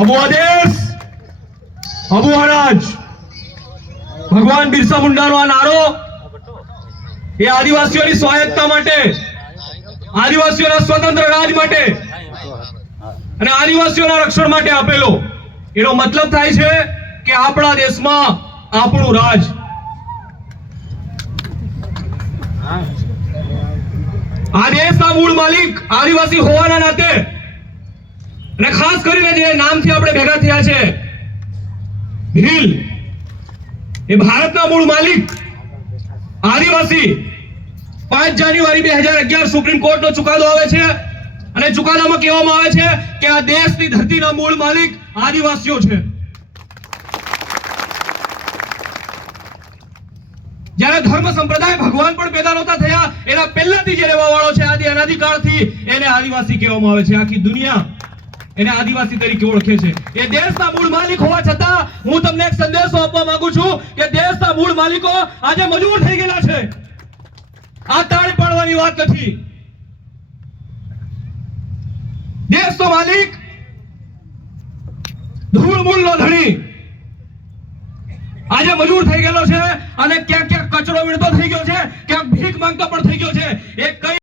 અબુ આદેશ, અબુ અનાજ, ભગવાન બિરસા મુંડાનો આ નારો એ આદિવાસીઓની સ્વાયત્તતા માટે, આદિવાસીઓના સ્વતંત્ર રાજ માટે અને આદિવાસીઓના રક્ષણ માટે આપેલો. એનો મતલબ થાય છે કે આપણા દેશમાં આપણું રાજ. આ દેશના મૂળ માલિક આદિવાસી હોવાના નાતે અને ખાસ કરીને જે નામથી આપણે ભેગા થયા છે ભીલ, એ ભારતના મૂળ માલિક આદિવાસી 5 જાન્યુઆરી 2011 સુપ્રીમ કોર્ટનો ચુકાદો આવે છે અને ચુકાદામાં કહેવામાં આવે છે કે આ દેશની ધરતીના મૂળ માલિક આદિવાસીઓ છે. જ્યારે ધર્મ સંપ્રદાય ભગવાન પણ પેદા નહોતા થયા એના પહેલાથી જે રહેવા વાળો છે આદિ અનાદિકાળથી એને આદિવાસી કહેવામાં આવે છે. આખી દુનિયા એને આદિવાસી તરીકે ઓળખે છે. એ દેશના મૂળ માલિક હોવા છતાં હું તમને એક સંદેશો આપવા માંગુ છું કે દેશના મૂળ માલિકો આજે મજબૂર થઈ ગયેલા છે. આ તાળી પાડવાની વાત નથી. દેશનો માલિક ધૂળ મૂળનો ધણી આજે મજબૂર થઈ ગયેલો છે અને ક્યાંક ક્યાંક કચરો વીણતો થઈ ગયો છે, ક્યાંક ભીખ માંગતો પણ થઈ ગયો છે. એ કઈ